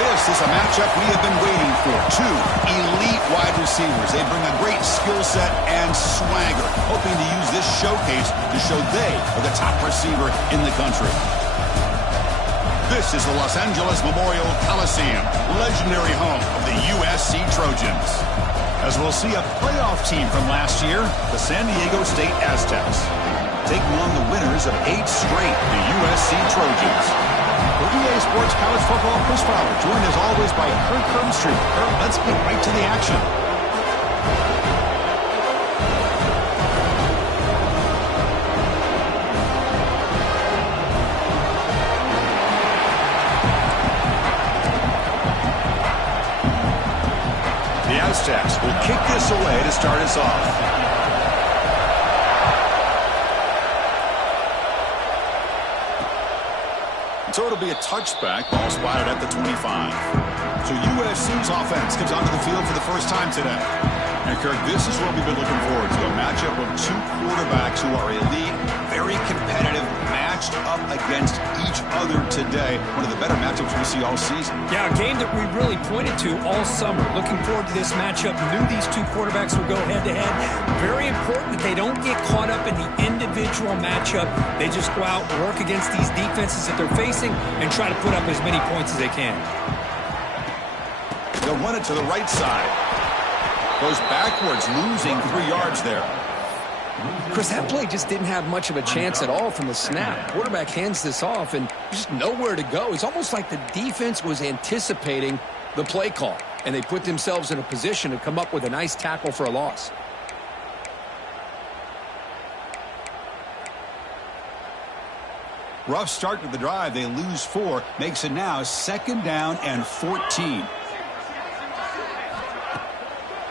This is a matchup we have been waiting for. Two elite wide receivers. They bring a great skill set and swagger, hoping to use this showcase to show they are the top receiver in the country. This is the Los Angeles Memorial Coliseum, legendary home of the USC Trojans. As we'll see a playoff team from last year, the San Diego State Aztecs, taking on the winners of 8 straight, the USC Trojans. For EA Sports College Football, Chris Fowler, joined as always by Kirk Herbstreit. Kirk, let's get right to the action. The Aztecs will kick this away to start us off. So it'll be a touchback, ball spotted at the 25. So USC's offense comes onto the field for the first time today. And Kirk, this is what we've been looking forward to, a matchup of 2 quarterbacks who are elite, very competitive, matched up against each other today. One of the better matchups we see all season. Yeah, a game that we really pointed to all summer. Looking forward to this matchup. Knew these 2 quarterbacks would go head-to-head. Very important that they don't get caught up in the individual matchup. They just go out and work against these defenses that they're facing and try to put up as many points as they can. They'll run it to the right side. Goes backwards, losing 3 yards there. Chris, that play just didn't have much of a chance at all from the snap. Quarterback hands this off, and just nowhere to go. It's almost like the defense was anticipating the play call, and they put themselves in a position to come up with a nice tackle for a loss. Rough start to the drive. They lose 4. Makes it now 2nd down and 14.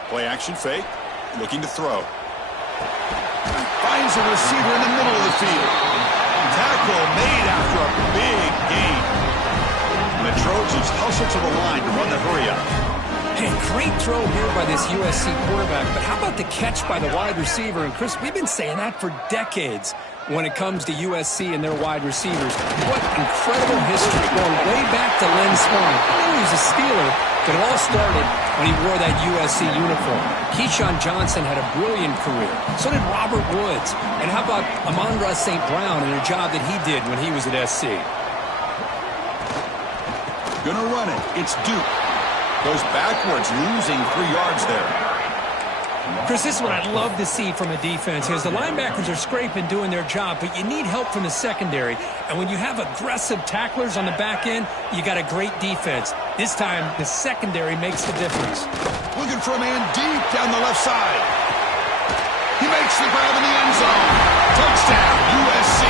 Play action fake. Looking to throw. Finds a receiver in the middle of the field. Tackle made after a big gain. And the Trojans hustle to the line to run the hurry up. Hey, great throw here by this USC quarterback, but how about the catch by the wide receiver? And Chris, we've been saying that for decades when it comes to USC and their wide receivers. What incredible history, going way back to Len Swan. I knew he was a Steeler, but it all started when he wore that USC uniform. Keyshawn Johnson had a brilliant career. So did Robert Woods. And how about Amon-Ra St. Brown and the job that he did when he was at SC? Gonna run it. It's Duke. Goes backwards, losing 3 yards there. Chris, this is what I'd love to see from a defense is the linebackers are scraping, doing their job, but you need help from the secondary. And when you have aggressive tacklers on the back end, you got a great defense. This time, the secondary makes the difference. Looking for a man deep down the left side. He makes the grab in the end zone. Touchdown, USC.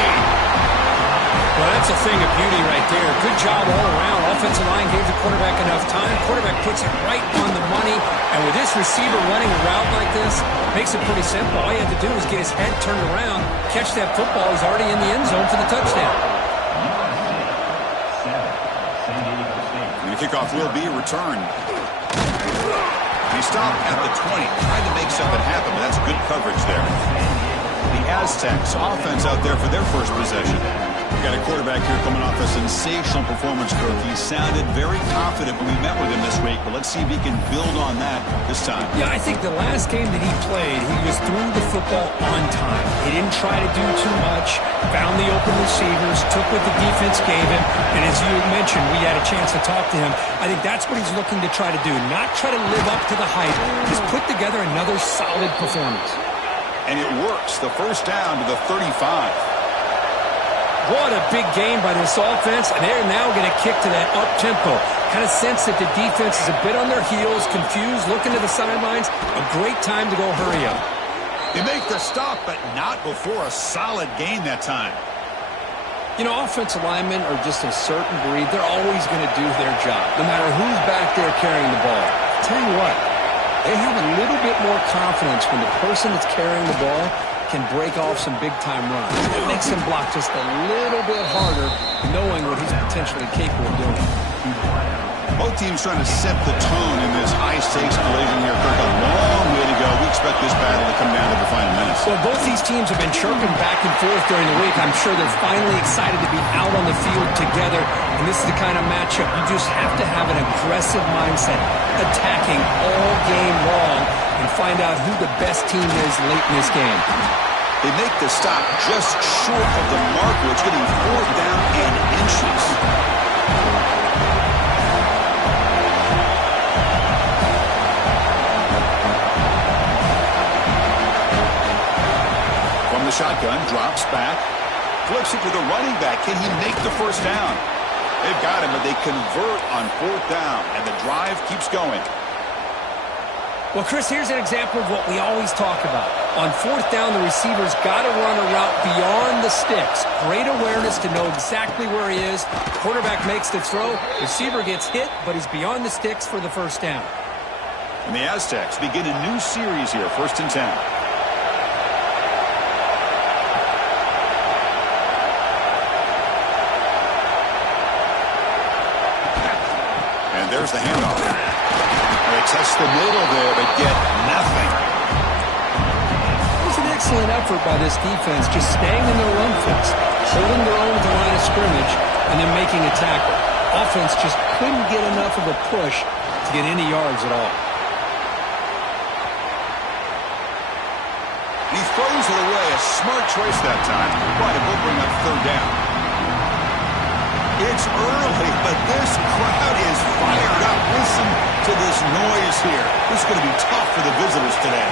Well, that's a thing of beauty right there. Good job all around. Offensive line gave the quarterback enough time. Quarterback puts it right on the money. And with this receiver running a route like this, makes it pretty simple. All you have to do is get his head turned around, catch that football. He's already in the end zone for the touchdown. And the kickoff will be returned. He stopped at the 20. Tried to make something happen, but that's good coverage there. The Aztecs offense out there for their first possession. Got a quarterback here coming off a sensational performance, Kirk. He sounded very confident when we met with him this week, but let's see if he can build on that this time. Yeah, I think the last game that he played, he was through the football on time. He didn't try to do too much, found the open receivers, took what the defense gave him, and as you mentioned, we had a chance to talk to him. I think that's what he's looking to try to do, not try to live up to the hype, just put together another solid performance. And it works. The first down to the 35. What a big game by this offense, and they're now going to kick to that up-tempo. Kind of sense that the defense is a bit on their heels, confused, looking to the sidelines. A great time to go hurry up. They make the stop, but not before a solid gain that time. You know, offensive linemen are just a certain breed. They're always going to do their job, no matter who's back there carrying the ball. I'll tell you what, they have a little bit more confidence when the person that's carrying the ball can break off some big-time runs. It makes him block just a little bit harder, knowing what he's potentially capable of doing. Both teams trying to set the tone in this high-stakes collision here. Kirk, a long way to go. We expect this battle to come down to the final minutes. Well, both these teams have been chirping back and forth during the week. I'm sure they're finally excited to be out on the field together. And this is the kind of matchup you just have to have an aggressive mindset, attacking all game long, and find out who the best team is late in this game. They make the stop just short of the marker. It's getting 4th down and inches. From the shotgun, drops back, flips it to the running back. Can he make the first down? They've got him, but they convert on 4th down, and the drive keeps going. Well, Chris, here's an example of what we always talk about. On 4th down, the receiver's got to run a route beyond the sticks. Great awareness to know exactly where he is. Quarterback makes the throw. Receiver gets hit, but he's beyond the sticks for the first down. And the Aztecs begin a new series here, 1st and 10. And there's the handoff. They test the middle there, but get nothing. It was an excellent effort by this defense, just staying in their run fix, holding their own at the line of scrimmage, and then making a tackle. Offense just couldn't get enough of a push to get any yards at all. He throws it away, a smart choice that time, but it will bring up 3rd down. It's early, but this crowd is fired up. Listen to this noise here. This is going to be tough for the visitors today.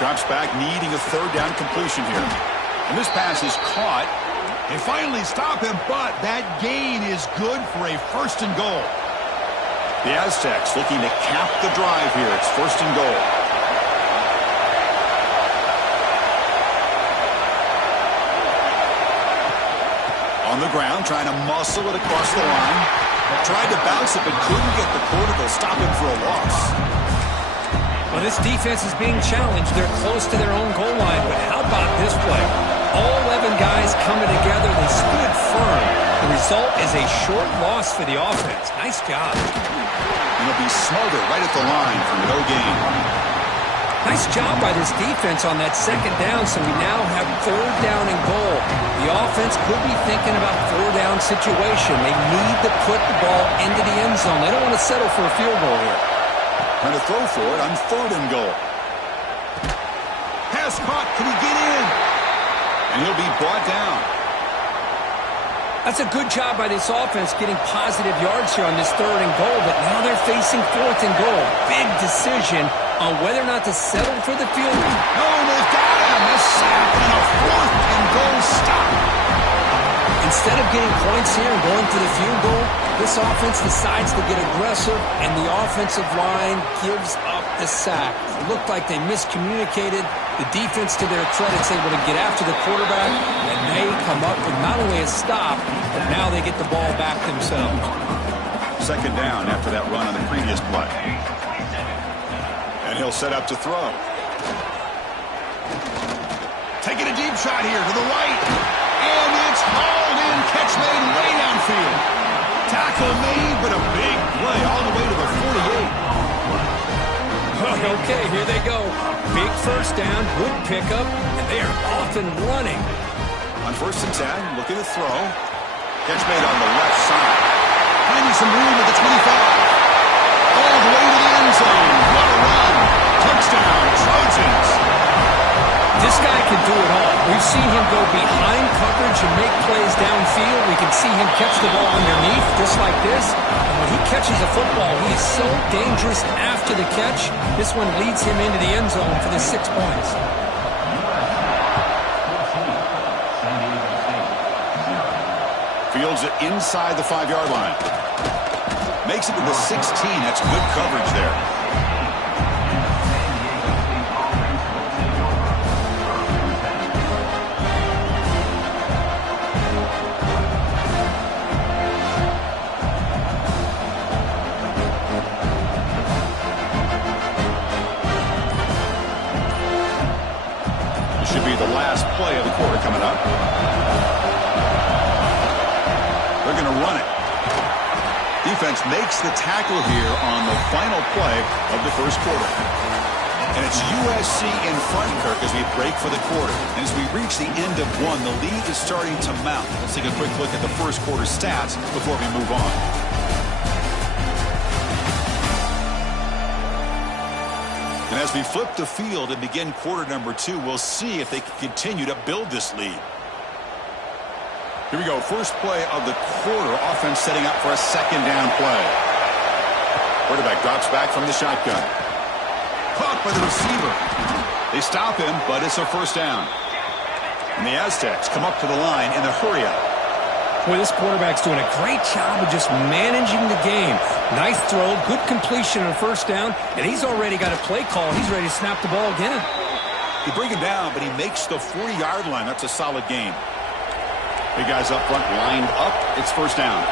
Drops back, needing a 3rd down completion here. And this pass is caught. They finally stop him, but that gain is good for a 1st and goal. The Aztecs looking to cap the drive here. It's 1st and goal. On the ground, trying to muscle it across the line. Tried to bounce it, but couldn't get the quarter to stop him for a loss. Well, this defense is being challenged. They're close to their own goal line, but how about this play? All 11 guys coming together. They stood firm. The result is a short loss for the offense. Nice job. And it'll be Smolder right at the line for no gain. Nice job by this defense on that 2nd down, so we now have 3rd down and goal. The offense could be thinking about 4th down situation. They need to put the ball into the end zone. They don't want to settle for a field goal here. Trying to throw for it on 3rd and goal. Pass caught. Can he get in? And he'll be brought down. That's a good job by this offense getting positive yards here on this 3rd and goal, but now they're facing 4th and goal. Big decision on whether or not to settle for the field goal. No, they've got him. A sack and a 4th and goal stop. Instead of getting points here and going for the field goal, this offense decides to get aggressive, and the offensive line gives up the sack. It looked like they miscommunicated. The defense, to their credit, is able to get after the quarterback, and they come up with not only a stop, but now they get the ball back themselves. 2nd down after that run on the previous play. And he'll set up to throw. Taking a deep shot here to the right. And it's hauled in. Catch made way downfield. Tackle made, but a big play all the way to the 48. Okay, here they go. Big 1st down, good pickup, and they are off and running. On 1st and 10, looking to throw. Catch made on the left side. Finding some room at the 25. All the way to the end zone. What a run. Touchdown, Trojans. This guy can do it all. We've seen him go behind coverage and make plays downfield. We can see him catch the ball underneath, just like this. And when he catches a football, he is so dangerous after the catch. This one leads him into the end zone for the 6 points. Fields it inside the 5-yard line. Makes it to the 16. That's good coverage there. This should be the last play of the quarter coming up. They're going to run it. defense makes the tackle here on the final play of the first quarter. And it's USC in front, Kirk, as we break for the quarter. And as we reach the end of one, the lead is starting to mount. Let's take a quick look at the first quarter stats before we move on. And as we flip the field and begin quarter number 2, we'll see if they can continue to build this lead. Here we go. First play of the quarter. Offense setting up for a second down play. Quarterback drops back from the shotgun. Caught by the receiver. They stop him, but it's a first down. And the Aztecs come up to the line in the hurry-up. Boy, this quarterback's doing a great job of just managing the game. Nice throw, good completion on first down, and he's already got a play call. He's ready to snap the ball again. They bring him down, but he makes the 40-yard line. That's a solid game. Big guys up front lined up. It's first down.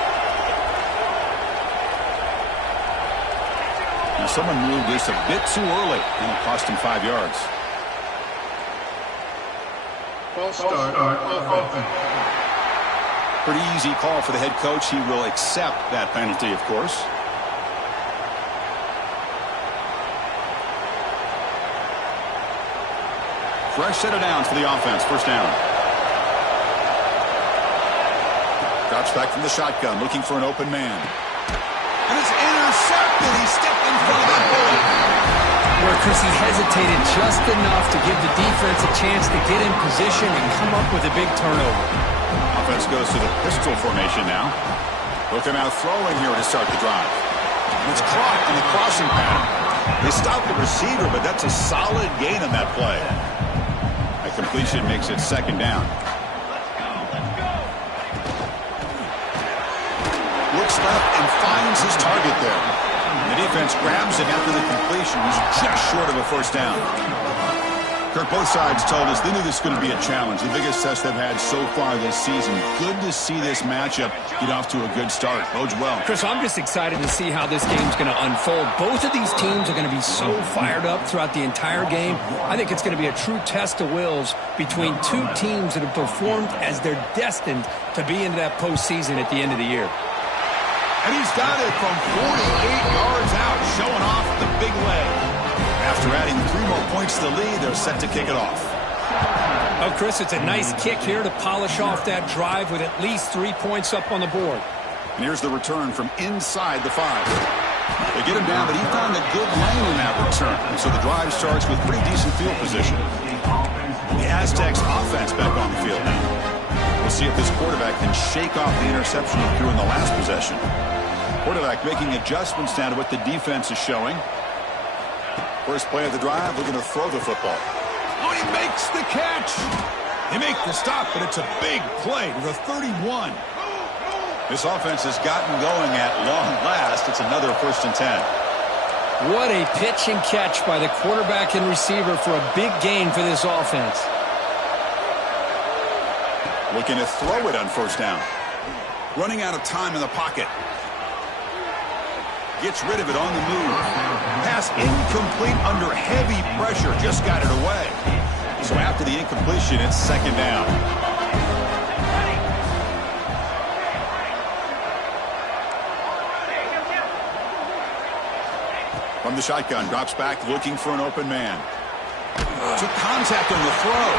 Now someone moved this a bit too early, and it cost him 5 yards. False start on offense. Pretty easy call for the head coach. He will accept that penalty, of course. Fresh set of downs for the offense. First down. Drops back from the shotgun, looking for an open man. And it's intercepted. He stepped in front of that bullet. Where Chris, he hesitated just enough to give the defense a chance to get in position and come up with a big turnover. Offense goes to the pistol formation now. Looking out throwing here to start the drive. And it's caught on the crossing pattern. They stop the receiver, but that's a solid gain on that play. That completion makes it second down. Looks left and finds his target there. The defense grabs him after the completion. He's just short of a first down. Kirk, both sides told us they knew this was going to be a challenge. The biggest test they've had so far this season. Good to see this matchup get off to a good start. Bodes well. Chris, I'm just excited to see how this game's going to unfold. Both of these teams are going to be so fired up throughout the entire game. I think it's going to be a true test of wills between two teams that have performed as they're destined to be into that postseason at the end of the year. And he's got it from 48 yards out, showing off the big leg. After adding 3 more points to the lead, they're set to kick it off. Oh, Chris, it's a nice kick here to polish off that drive with at least 3 points up on the board. And here's the return from inside the 5. They get him down, but he found a good lane in that return. And so the drive starts with pretty decent field position. The Aztecs offense back on the field now. We'll see if this quarterback can shake off the interception he threw in the last possession. Quarterback making adjustments down to what the defense is showing. First play of the drive, looking to throw the football. Oh, he makes the catch. They make the stop, but it's a big play to the 31. This offense has gotten going at long last. It's another 1st and 10. What a pitch and catch by the quarterback and receiver for a big gain for this offense. Looking to throw it on first down. Running out of time in the pocket. Gets rid of it on the move. Pass incomplete under heavy pressure. Just got it away. So after the incompletion, it's second down. From the shotgun, drops back looking for an open man. Took contact on the throw.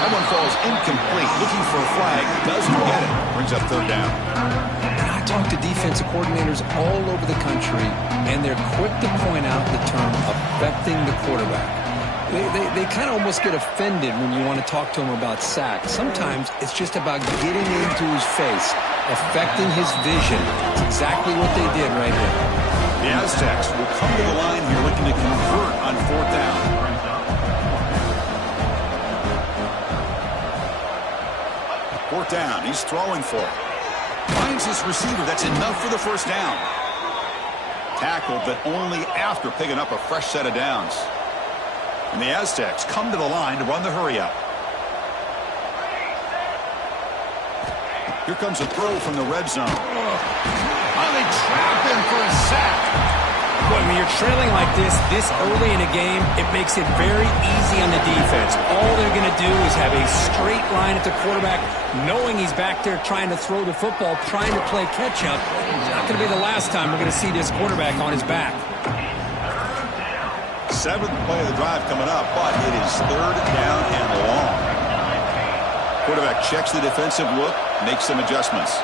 That one falls incomplete. Looking for a flag. Doesn't get it. Brings up third down. I talk to defensive coordinators all over the country, and they're quick to point out the term affecting the quarterback. They kind of almost get offended when you want to talk to them about sacks. Sometimes it's just about getting into his face, affecting his vision. It's exactly what they did right here. The Aztecs will come to the line here looking to convert on fourth down. Fourth down. He's throwing for it. Finds his receiver. That's enough for the first down. Tackled, but only after picking up a fresh set of downs. And the Aztecs come to the line to run the hurry-up. Here comes a throw from the red zone. Oh, they trap him for a sack. Boy, when you're trailing like this early in a game, it makes it very easy on the defense. All they're going to do is have a straight line at the quarterback, knowing he's back there trying to throw the football, trying to play catch-up. It's not going to be the last time we're going to see this quarterback on his back. Seventh play of the drive coming up, but it is third down and long. Quarterback checks the defensive look, makes some adjustments.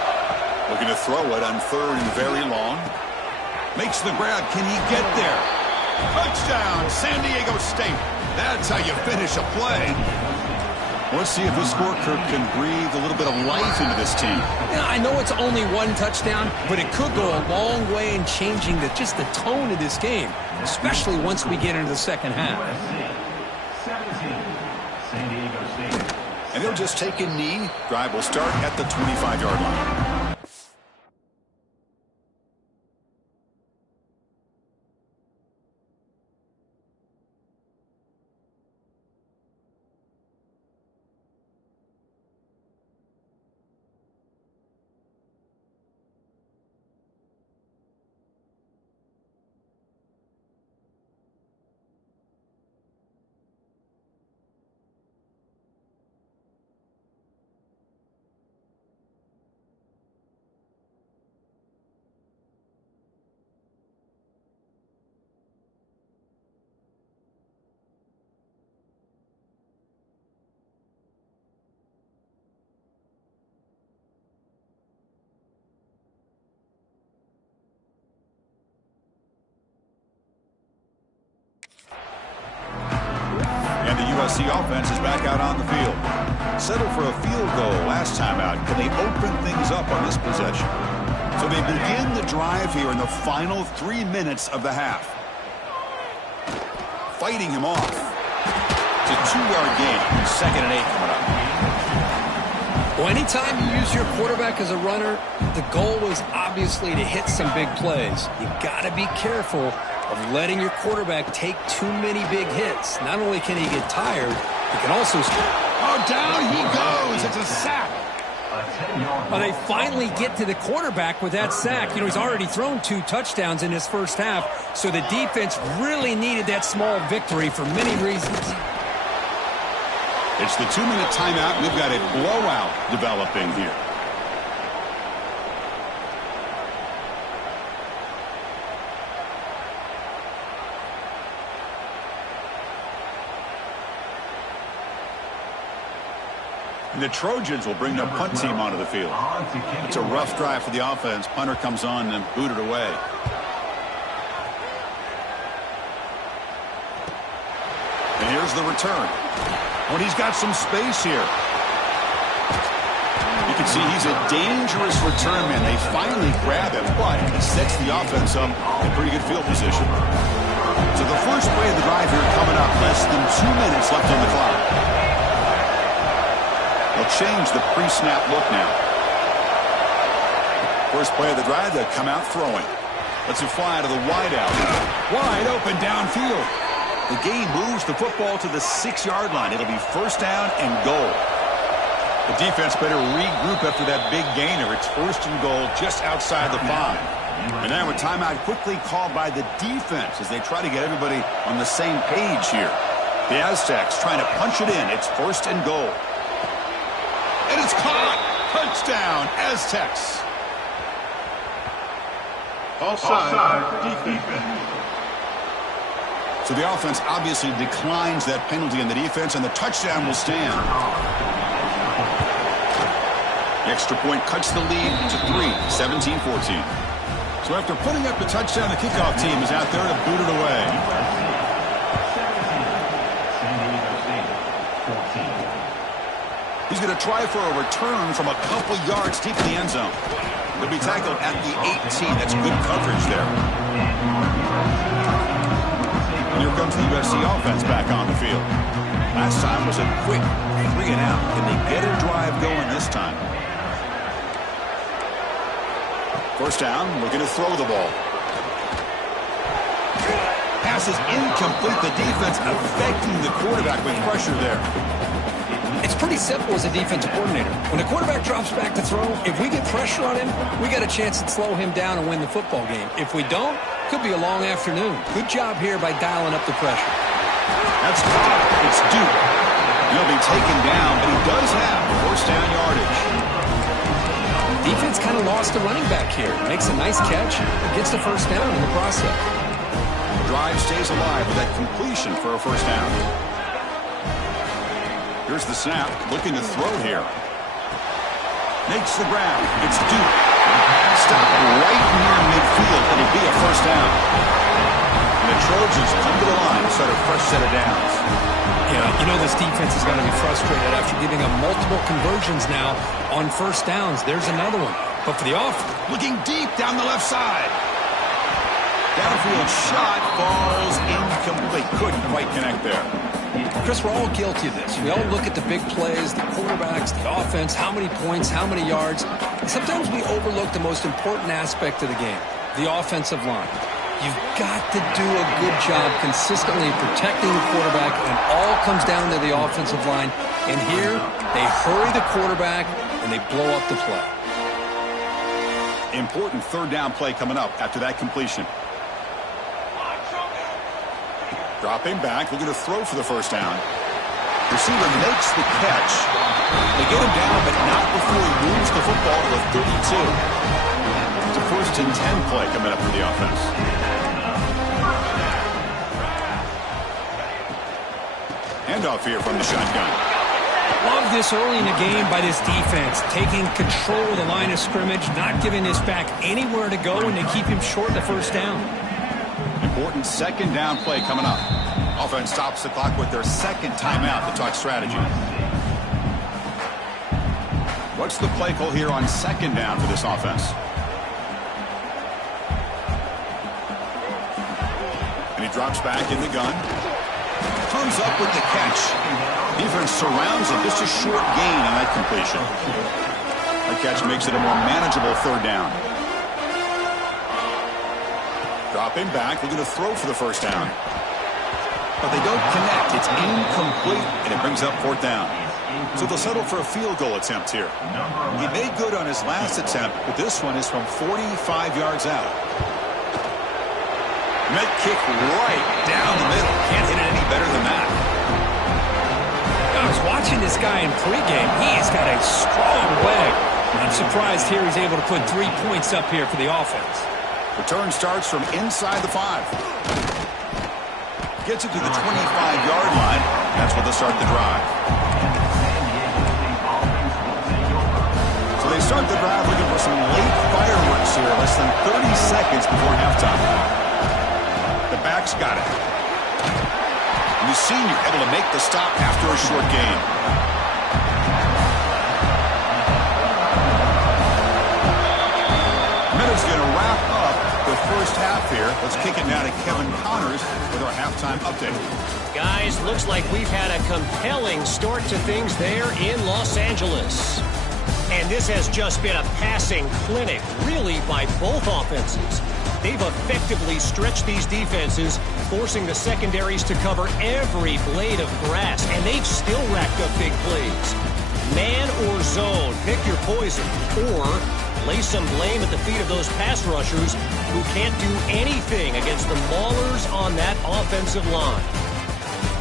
Looking to throw it on third and very long. Makes the grab. Can he get there? Touchdown, San Diego State. That's how you finish a play. Let's see if this score, Kirk, can breathe a little bit of life into this team. Yeah, I know it's only one touchdown, but it could go a long way in changing just the tone of this game, especially once we get into the second half. And they'll just take a knee. Drive will start at the 25-yard line. And the USC offense is back out on the field. Settled for a field goal last time out. Can they open things up on this possession? So they begin the drive here in the final 3 minutes of the half. Fighting him off. It's a 2-yard gain. 2nd and 8 coming up. Well, anytime you use your quarterback as a runner, the goal is obviously to hit some big plays. You got to be careful of letting your quarterback take too many big hits. Not only can he get tired, he can also... Oh, down he goes. It's a sack. Well, they finally get to the quarterback with that sack. You know, he's already thrown 2 touchdowns in his first half, so the defense really needed that small victory for many reasons. It's the 2-minute timeout. We've got a blowout developing here. The Trojans will bring their punt team onto the field. It's a rough drive for the offense. Punter comes on and booted away. And here's the return. When he's got some space here. You can see he's a dangerous return man. They finally grab him, but he sets the offense up in pretty good field position. So the first play of the drive here coming up. Less than 2 minutes left on the clock. They'll change the pre-snap look now. First play of the drive, they'll come out throwing. Let's it fly to the wideout. Wide open downfield. The game moves the football to the 6-yard line. It'll be first down and goal. The defense better regroup after that big gainer. It's first and goal just outside the 5. And now a timeout quickly called by the defense as they try to get everybody on the same page here. The Aztecs trying to punch it in. It's first and goal. And it's caught. Touchdown, Aztecs. Offside, defense. So the offense obviously declines that penalty in the defense, and the touchdown will stand. The extra point cuts the lead to 3, 17-14. So after putting up the touchdown, the kickoff team is out there to boot it away. He's going to try for a return from a couple yards deep in the end zone. He'll be tackled at the 18. That's good coverage there. And here comes the USC offense back on the field. Last time was a quick 3 and out. Can they get a drive going this time? First down, looking to throw the ball. Pass is incomplete. The defense affecting the quarterback with pressure there. It's pretty simple as a defensive coordinator. When the quarterback drops back to throw, if we get pressure on him, we got a chance to slow him down and win the football game. If we don't, could be a long afternoon. Good job here by dialing up the pressure. That's caught. It's Duke. He'll be taken down, but he does have first down yardage. Defense kind of lost the running back here. Makes a nice catch and gets the first down in the process. The drive stays alive with that completion for a first down. Here's the snap. Looking to throw here. Makes the grab. It's Duke. Stop right near midfield. It'll be a first down. And the Trojans come to the line to start a fresh set of downs. Yeah, you know this defense is going to be frustrated after giving up multiple conversions now on first downs. There's another one. But for the offense, Looking deep down the left side. Downfield shot falls incomplete. Couldn't quite connect there. Chris, we're all guilty of this. We all look at the big plays, the quarterbacks, the offense, how many points, how many yards. And sometimes we overlook the most important aspect of the game, the offensive line. You've got to do a good job consistently protecting the quarterback, and it all comes down to the offensive line. And here, they hurry the quarterback, and they blow up the play. Important third down play coming up after that completion. Dropping back, looking to throw for the first down. Receiver makes the catch. They get him down, but not before he moves the football to the 32. It's a 1st and 10 play coming up for the offense. Handoff here from the shotgun. Love this early in the game by this defense, taking control of the line of scrimmage, not giving this back anywhere to go, and they keep him short of the first down. Important second down play coming up. Offense stops the clock with their second timeout to talk strategy. What's the play call here on second down for this offense? And he drops back in the gun. Comes up with the catch. Defense surrounds him. Just a short gain on that completion. That catch makes it a more manageable third down. Dropping back, looking to throw for the first down. But they don't connect. It's incomplete, and it brings up fourth down. So they'll settle for a field goal attempt here. He made good on his last attempt, but this one is from 45 yards out. Met kick right down the middle. Can't hit it any better than that. I was watching this guy in pregame. He's got a strong leg. I'm surprised here he's able to put 3 points up here for the offense. Return starts from inside the 5. Gets it to the 25-yard line. That's where they start the drive. So they start the drive looking for some late fireworks here. Less than 30 seconds before halftime. The back's got it. And the senior able to make the stop after a short gain. Minute's going to wrap up the first half here. Let's kick it now to Kevin Connors with our halftime update. Guys, looks like we've had a compelling start to things there in Los Angeles. And this has just been a passing clinic, really, by both offenses. They've effectively stretched these defenses, forcing the secondaries to cover every blade of grass, and they've still racked up big plays. Man or zone, pick your poison, or lay some blame at the feet of those pass rushers who can't do anything against the maulers on that offensive line.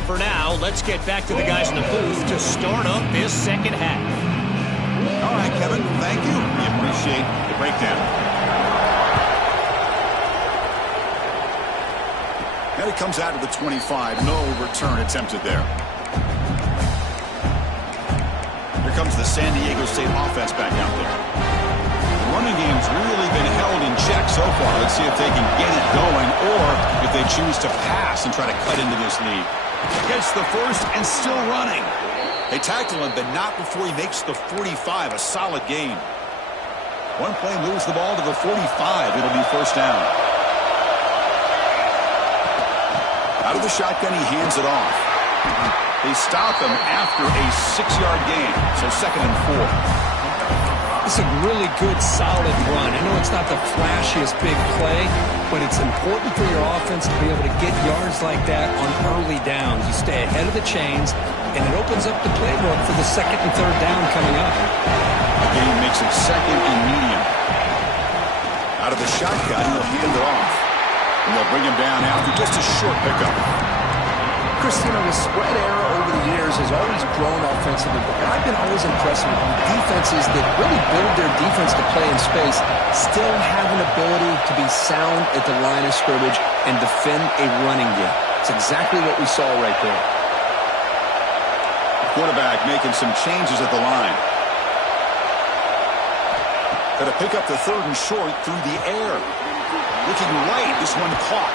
For now, let's get back to the guys in the booth to start up this second half. All right, Kevin, thank you. We appreciate the breakdown. And it comes out of the 25. No return attempted there. Here comes the San Diego State offense back out there. The running game's really been held in check so far. Let's see if they can get it going or if they choose to pass and try to cut into this lead. Gets the first and still running. They tackle him, but not before he makes the 45, a solid gain. One play moves the ball to the 45. It'll be first down. Out of the shotgun, he hands it off. They stop him after a 6-yard gain, so 2nd and 4. It's a really good, solid run. I know it's not the flashiest big play, but it's important for your offense to be able to get yards like that on early downs. You stay ahead of the chains, and it opens up the playbook for the 2nd and 3rd down coming up. The game makes it 2nd and medium. Out of the shotgun, he'll hand it off. And they'll bring him down after just a short pickup. Chris, you know, the spread era over the years has always grown offensively, but I've been always impressed with defenses that really build their defense to play in space, still have an ability to be sound at the line of scrimmage and defend a running game. It's exactly what we saw right there. Quarterback making some changes at the line. Got to pick up the 3rd and short through the air. Looking right, this one caught.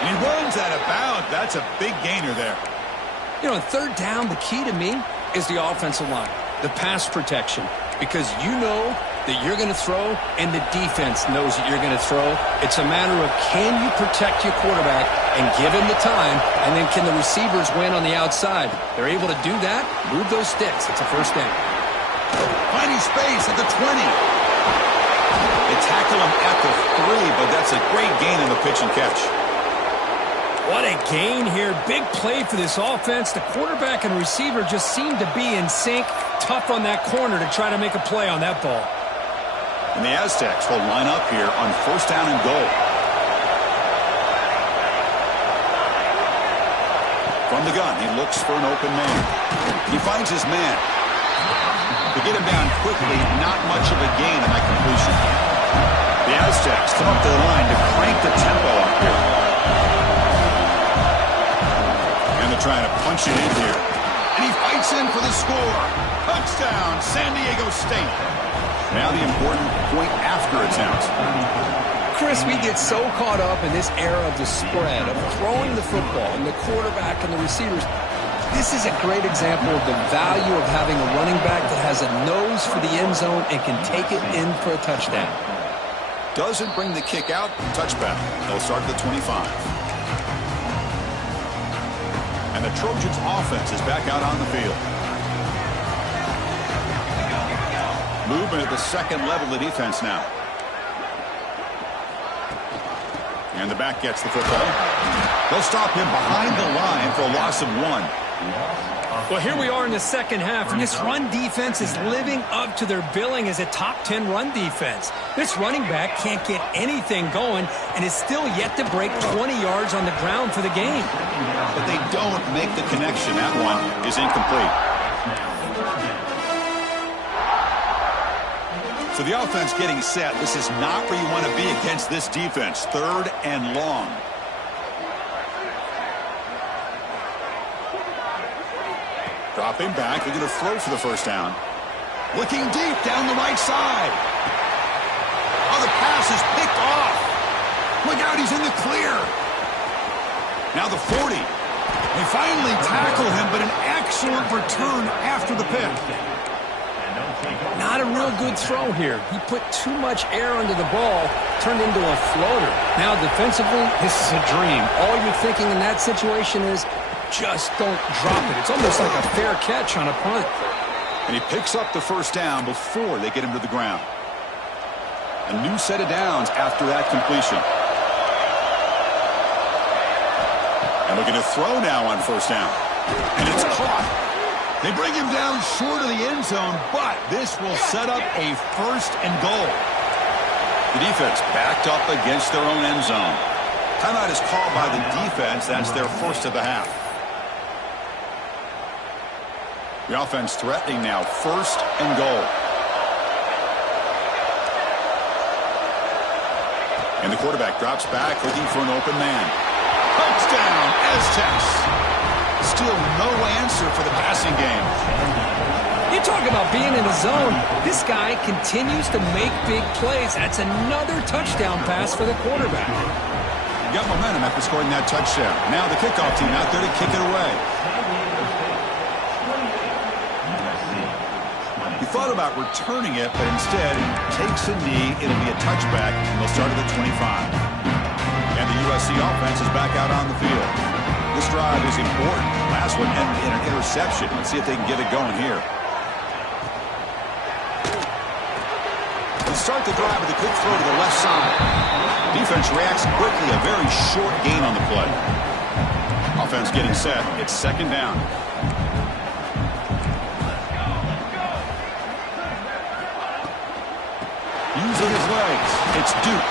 And he runs out of bounds. That's a big gainer there. You know, on 3rd down, the key to me is the offensive line, the pass protection, because you know that you're going to throw and the defense knows that you're going to throw. It's a matter of can you protect your quarterback and give him the time, and then can the receivers win on the outside? They're able to do that, move those sticks. It's a 1st down. Finding space at the 20. They tackle him at the 3, but that's a great gain on the pitch and catch. What a gain here. Big play for this offense. The quarterback and receiver just seem to be in sync. Tough on that corner to try to make a play on that ball. And the Aztecs will line up here on 1st down and goal. From the gun, he looks for an open man. He finds his man. To get him down quickly, not much of a gain on that completion. The Aztecs come up to the line to crank the tempo up here. And they're trying to punch it in here. And he fights in for the score. Touchdown, San Diego State. Now the important point after attempt. Chris, we get so caught up in this era of the spread, of throwing the football and the quarterback and the receivers. This is a great example of the value of having a running back that has a nose for the end zone and can take it in for a touchdown. Doesn't bring the kick out. Touchback. They'll start at the 25. And the Trojans' offense is back out on the field. Movement at the 2nd level of the defense now. And the back gets the football. They'll stop him behind the line for a loss of 1. Well, here we are in the 2nd half, and this run defense is living up to their billing as a top 10 run defense. This running back can't get anything going and is still yet to break 20 yards on the ground for the game. But they don't make the connection. That one is incomplete. So the offense getting set. This is not where you want to be against this defense. 3rd and long. Dropping back. They're going to throw for the 1st down. Looking deep down the right side. Oh, the pass is picked off. Look out, he's in the clear. Now the 40. They finally tackle him, but an excellent return after the pick. Not a real good throw here. He put too much air under the ball, turned into a floater. Now defensively, this is a dream. All you're thinking in that situation is just don't drop it. It's almost like a fair catch on a punt. And he picks up the 1st down before they get him to the ground. A new set of downs after that completion. And looking to throw now on 1st down. And it's caught. They bring him down short of the end zone, but this will set up a 1st and goal. The defense backed up against their own end zone. Timeout is called by the defense. That's their 1st of the half. The offense threatening now, 1st and goal. And the quarterback drops back, looking for an open man. Touchdown, Aztecs. Still no answer for the passing game. You talk about being in the zone. This guy continues to make big plays. That's another touchdown pass for the quarterback. Got momentum after scoring that touchdown. Now the kickoff team out there to kick it away. He thought about returning it, but instead takes a knee. It'll be a touchback, and they'll start at the 25. And the USC offense is back out on the field. This drive is important. Last one ended in an interception. Let's see if they can get it going here. They start the drive with a quick throw to the left side. Defense reacts quickly. A very short gain on the play. Offense getting set. It's 2nd down. Using his legs. It's Duke.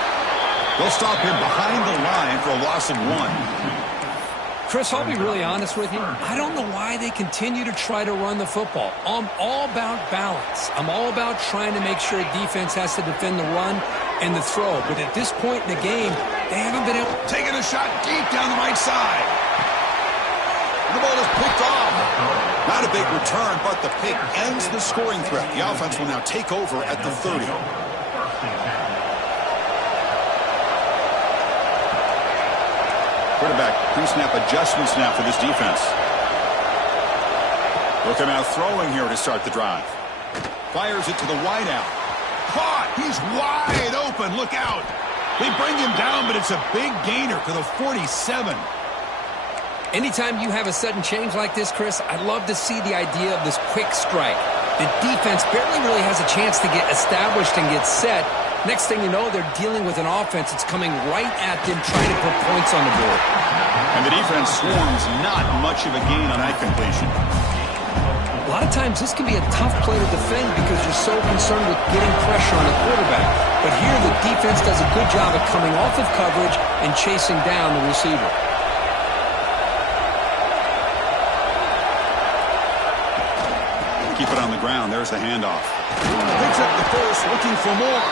They'll stop him behind the line for a loss of 1. Chris, I'll be really honest with you. I don't know why they continue to try to run the football. I'm all about balance. I'm all about trying to make sure defense has to defend the run and the throw. But at this point in the game, they haven't been able... Taking a shot deep down the right side. The ball is picked off. Not a big return, but the pick ends the scoring threat. The offense will now take over at the 30. Quarterback pre-snap adjustments now for this defense. They'll come out throwing here to start the drive. Fires it to the wideout. Caught. He's wide open. Look out. They bring him down, but it's a big gainer to the 47. Anytime you have a sudden change like this, Chris, I love to see the idea of this quick strike. The defense barely really has a chance to get established and get set. Next thing you know, they're dealing with an offense that's coming right at them, trying to put points on the board. And the defense swarms not much of a gain on that completion. A lot of times this can be a tough play to defend because you're so concerned with getting pressure on the quarterback. But here the defense does a good job of coming off of coverage and chasing down the receiver. Keep it on the ground. There's the handoff. Picks up the first, looking for more.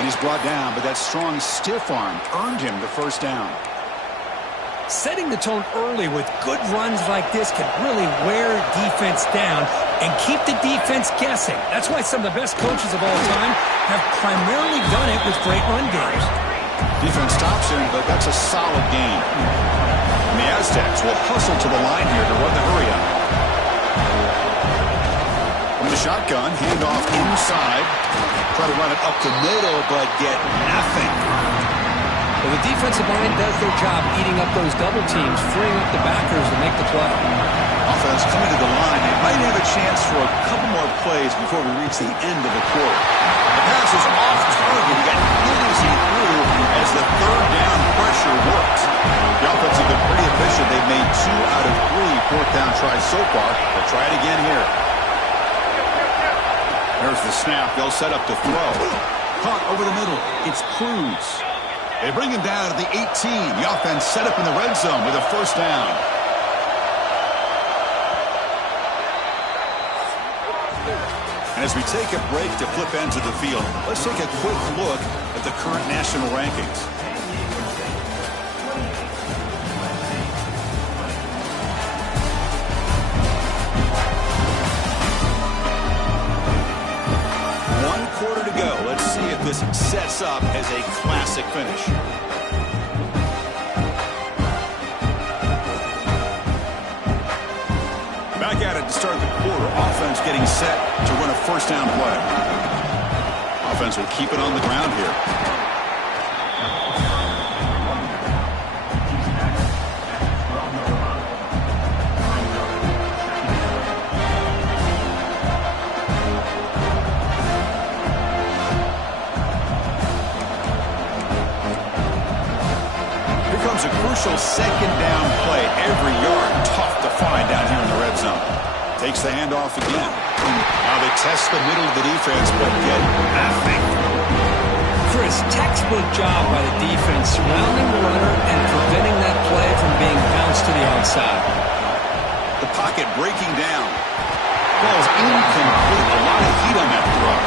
And he's brought down, but that strong stiff arm earned him the first down. Setting the tone early with good runs like this can really wear defense down and keep the defense guessing. That's why some of the best coaches of all time have primarily done it with great run games. Defense stops him, but that's a solid game. And the Aztecs will hustle to the line here to run the hurry-up. From the shotgun, handoff inside. Try to run it up the middle, but get nothing. Well, the defensive line does their job eating up those double teams, freeing up the backers to make the play. Offense coming to the line. They might have a chance for a couple more plays before we reach the end of the quarter. The pass is off target. He got easy through as the third down pressure works. The offense has been pretty efficient. They've made 2 out of 3 fourth down tries so far. They'll try it again here. There's the snap. They'll set up to throw. Caught over the middle. It's Cruz. They bring him down to the 18. The offense set up in the red zone with a first down. And as we take a break to flip ends of the field, let's take a quick look at the current national rankings. Quarter to go. Let's see if this sets up as a classic finish. Back at it to start the quarter. Offense getting set to run a first down play. Offense will keep it on the ground here. A crucial second down play. Every yard tough to find down here in the red zone. Takes the handoff again. Now they test the middle of the defense, but get nothing. Chris, textbook job by the defense surrounding the runner and preventing that play from being bounced to the outside. The pocket breaking down. Ball's incomplete. A lot of heat on that throw.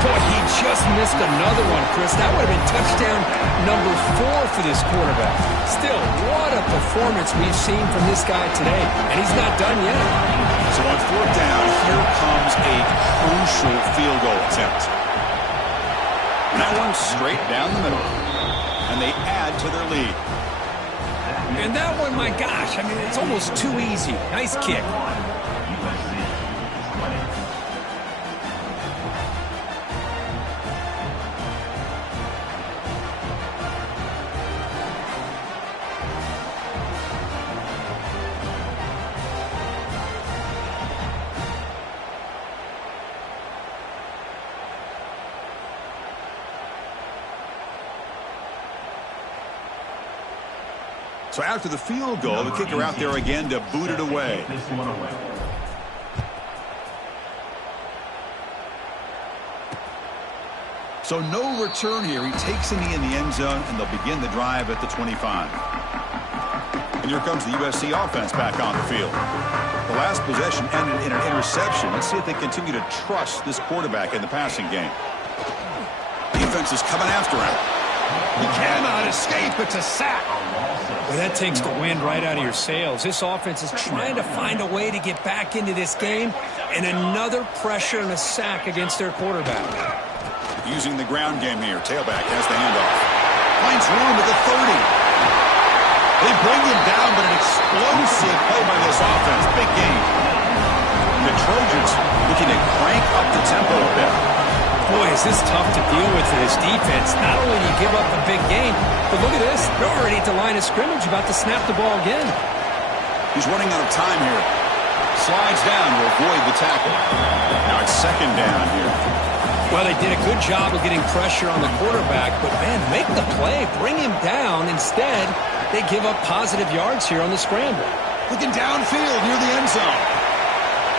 Boy, he just missed another one, Chris. That would have been touchdown number 4 for this quarterback. Still, what a performance we've seen from this guy today. And he's not done yet. So on fourth down, here comes a crucial field goal attempt. And that one straight down the middle. And they add to their lead. And that one, my gosh, I mean, it's almost too easy. Nice kick. So after the field goal, the kicker out there again to boot it away. So no return here. He takes a knee in the end zone, and they'll begin the drive at the 25. And here comes the USC offense back on the field. The last possession ended in an interception. Let's see if they continue to trust this quarterback in the passing game. Defense is coming after him. He cannot escape. It's a sack. Well, that takes the wind right out of your sails. This offense is trying to find a way to get back into this game, and another pressure and a sack against their quarterback. Using the ground game here. Tailback has the handoff. Finds room at the 30. They bring him down, but an explosive play by this offense. Big game. The Trojans looking to crank up the tempo a bit. Boy, is this tough to deal with for this defense. Not only do you give up a big game, but look at this. They're already at the line of scrimmage, about to snap the ball again. He's running out of time here. Slides down to avoid the tackle. Now it's second down here. Well, they did a good job of getting pressure on the quarterback, but, man, make the play. Bring him down. Instead, they give up positive yards here on the scramble. Looking downfield near the end zone.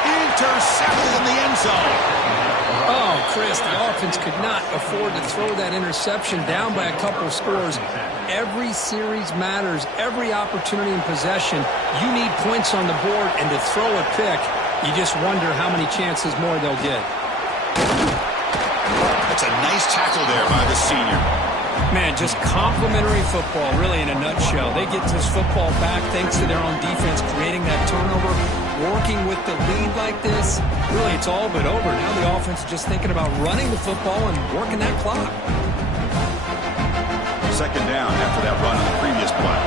Intercepted in the end zone. Oh, Chris, the offense could not afford to throw that interception down by a couple of scores. Every series matters. Every opportunity in possession. You need points on the board, and to throw a pick, you just wonder how many chances more they'll get. That's a nice tackle there by the senior. Man, just complimentary football, really, in a nutshell. They get this football back thanks to their own defense, creating that turnover, working with the lead like this. Really, it's all but over. Now the offense is just thinking about running the football and working that clock. Second down after that run on the previous play.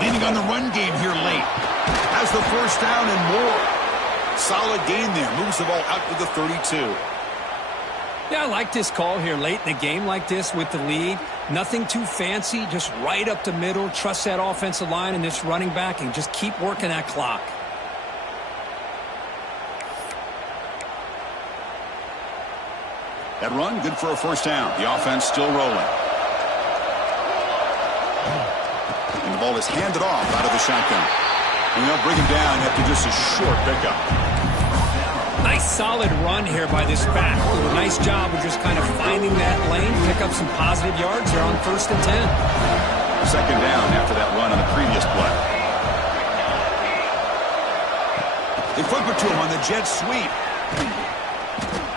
Leaning on the run game here late. Has the first down and more. Solid gain there. Moves the ball out to the 32. Yeah, I like this call here late in the game like this with the lead. Nothing too fancy, just right up the middle. Trust that offensive line and this running back and just keep working that clock. That run, good for a first down. The offense still rolling. And the ball is handed off out of the shotgun. And they'll bring him down after just a short pickup. Nice solid run here by this back. Did a nice job of just kind of finding that lane, pick up some positive yards there on 1st and 10. Second down after that run on the previous play. They flip it to him on the jet sweep.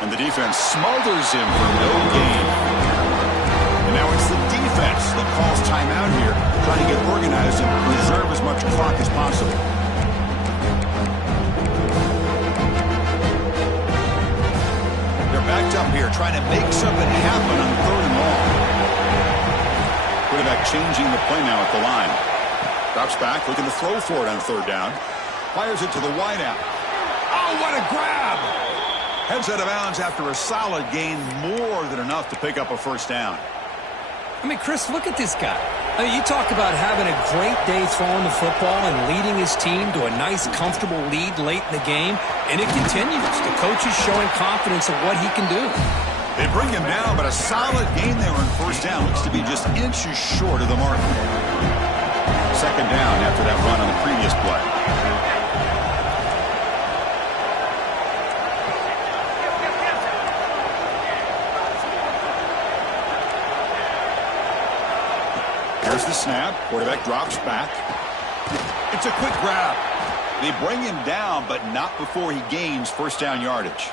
And the defense smothers him for no gain. And now it's the defense that calls timeout here, trying to get organized and preserve as much clock as possible. Backed up here, trying to make something happen on 3rd and long. Quarterback changing the play now at the line. Drops back, looking to throw for it on 3rd down. Fires it to the wideout. Oh, what a grab! Heads out of bounds after a solid gain, more than enough to pick up a first down. I mean, Chris, look at this guy. I mean, you talk about having a great day throwing the football and leading his team to a nice, comfortable lead late in the game, and it continues. The coach is showing confidence of what he can do. They bring him down, but a solid gain there on 1st down. Looks to be just inches short of the mark. Second down after that run on the previous play. Here's the snap. Quarterback drops back. It's a quick grab. They bring him down, but not before he gains first down yardage.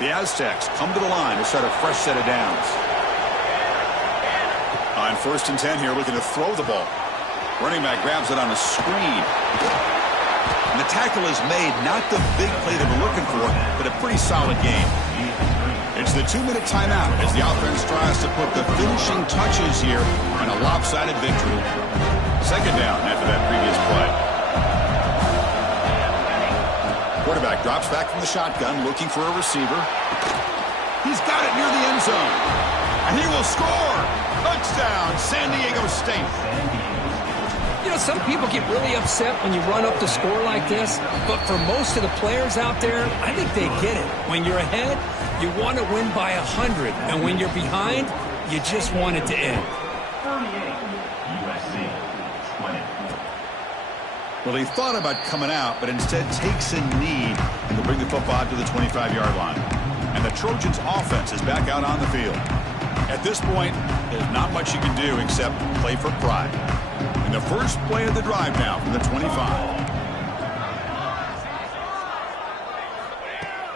The Aztecs come to the line to set a fresh set of downs. On 1st and 10 here, looking to throw the ball. Running back grabs it on a screen. And the tackle is made. Not the big play they were looking for, but a pretty solid game. It's the 2-minute timeout as the offense tries to put the finishing touches here on a lopsided victory. Second down after that previous play. Quarterback drops back from the shotgun, looking for a receiver. He's got it near the end zone. And he will score. Touchdown, San Diego State. You know, some people get really upset when you run up the score like this, but for most of the players out there, I think they get it. When you're ahead, you want to win by 100, and when you're behind, you just want it to end. 38, USC, 20. Well, he thought about coming out, but instead takes a knee and will bring the football out to the 25-yard line. And the Trojans' offense is back out on the field. At this point, there's not much you can do except play for pride. And the first play of the drive now from the 25.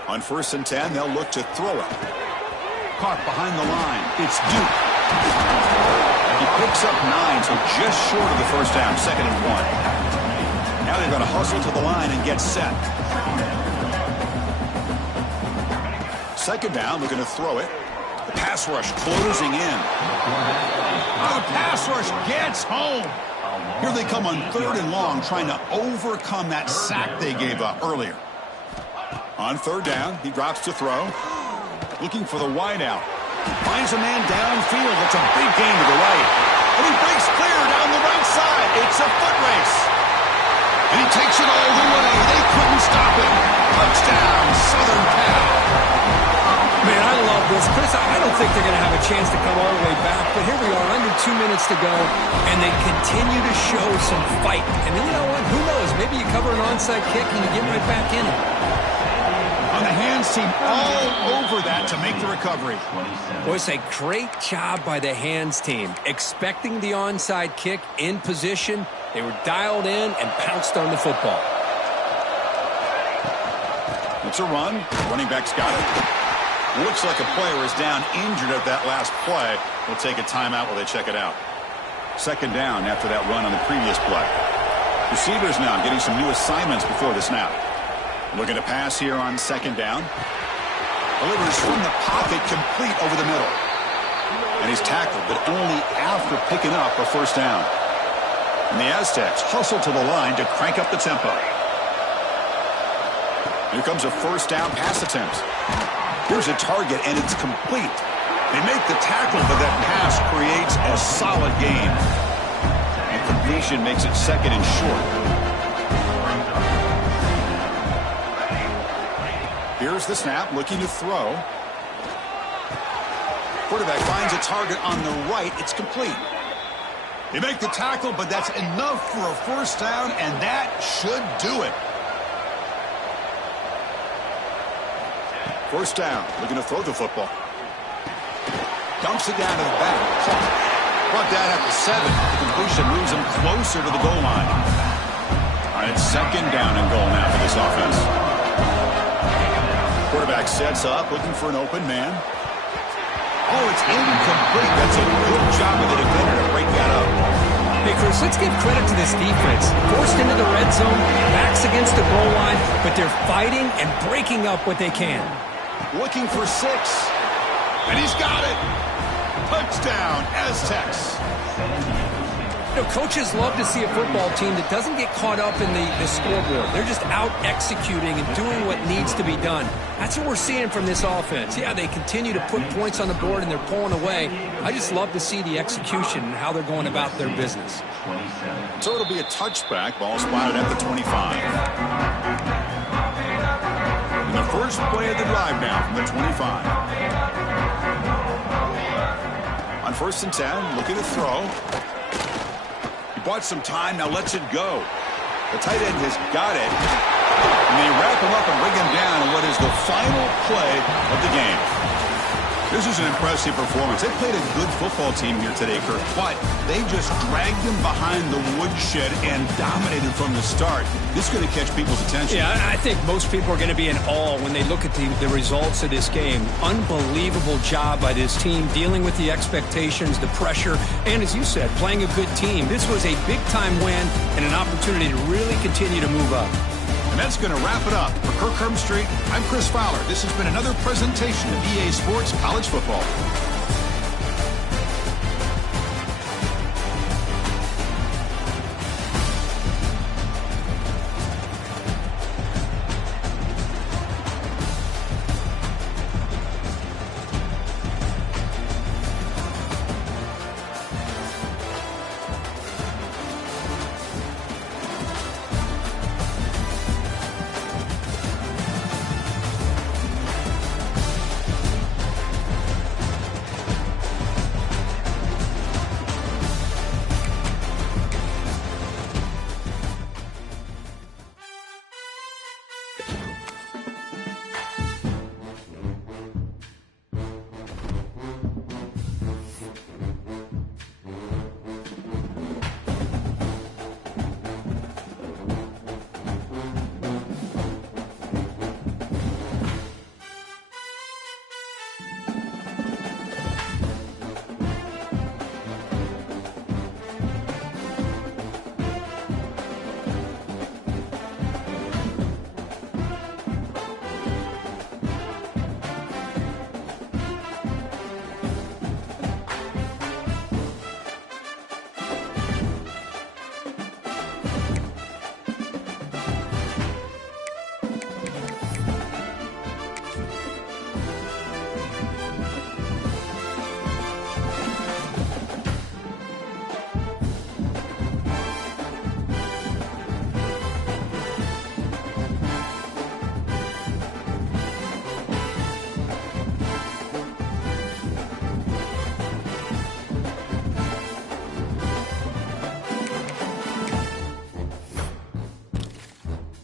On 1st and 10, they'll look to throw it. Caught behind the line. It's Duke. He picks up 9, so just short of the first down, 2nd and 1. Now they're going to hustle to the line and get set. 2nd down, looking to throw it. The pass rush closing in. Oh, the pass rush gets home. Here they come on 3rd and long, trying to overcome that sack they gave up earlier. On 3rd down, he drops to throw. Looking for the wideout. Finds a man downfield. It's a big gain to the right. And he breaks clear down the right side. It's a foot race. And he takes it all the way. They couldn't stop him. Touchdown, Southern Cal. Man, I love this. Chris, I don't think they're going to have a chance to come all the way back, but here we are, under 2 minutes to go, and they continue to show some fight. And you know what? Who knows? Maybe you cover an onside kick and you get right back in it. On the hands team, all over that to make the recovery. Boy, it's a great job by the hands team. Expecting the onside kick in position, they were dialed in and pounced on the football. It's a run. Running back's got it. Looks like a player is down injured at that last play. We'll take a timeout while they check it out. 2nd down after that run on the previous play. Receivers now getting some new assignments before the snap. Looking to pass here on 2nd down. Delivers from the pocket, complete over the middle. And he's tackled, but only after picking up a 1st down. And the Aztecs hustle to the line to crank up the tempo. Here comes a 1st down pass attempt. Here's a target, and it's complete. They make the tackle, but that pass creates a solid gain. And completion makes it 2nd and short. Here's the snap, looking to throw. Quarterback finds a target on the right. It's complete. They make the tackle, but that's enough for a 1st down, and that should do it. 1st down, looking to throw the football. Dumps it down to the back. Brought down at the 7. The completion moves him closer to the goal line. All right, 2nd down and goal now for this offense. Quarterback sets up, looking for an open man. Oh, it's incomplete. That's a good job of the defender to break that up. Hey, Chris, let's give credit to this defense. Forced into the red zone, backs against the goal line, but they're fighting and breaking up what they can. Looking for 6. And he's got it. Touchdown, Aztecs. You know, coaches love to see a football team that doesn't get caught up in the scoreboard. They're just out executing and doing what needs to be done. That's what we're seeing from this offense. Yeah, they continue to put points on the board and they're pulling away. I just love to see the execution and how they're going about their business. So it'll be a touchback. Ball spotted at the 25. And the first play of the drive now from the 25. On 1st and 10, looking to throw. He bought some time, now lets it go. The tight end has got it. And they wrap him up and bring him down in what is the final play of the game. This is an impressive performance. They played a good football team here today, Kirk, but they just dragged them behind the woodshed and dominated from the start. This is going to catch people's attention. Yeah, I think most people are going to be in awe when they look at the results of this game. Unbelievable job by this team, dealing with the expectations, the pressure, and as you said, playing a good team. This was a big-time win and an opportunity to really continue to move up. And that's going to wrap it up. For Kirk Herbstreit, I'm Chris Fowler. This has been another presentation of EA Sports College Football.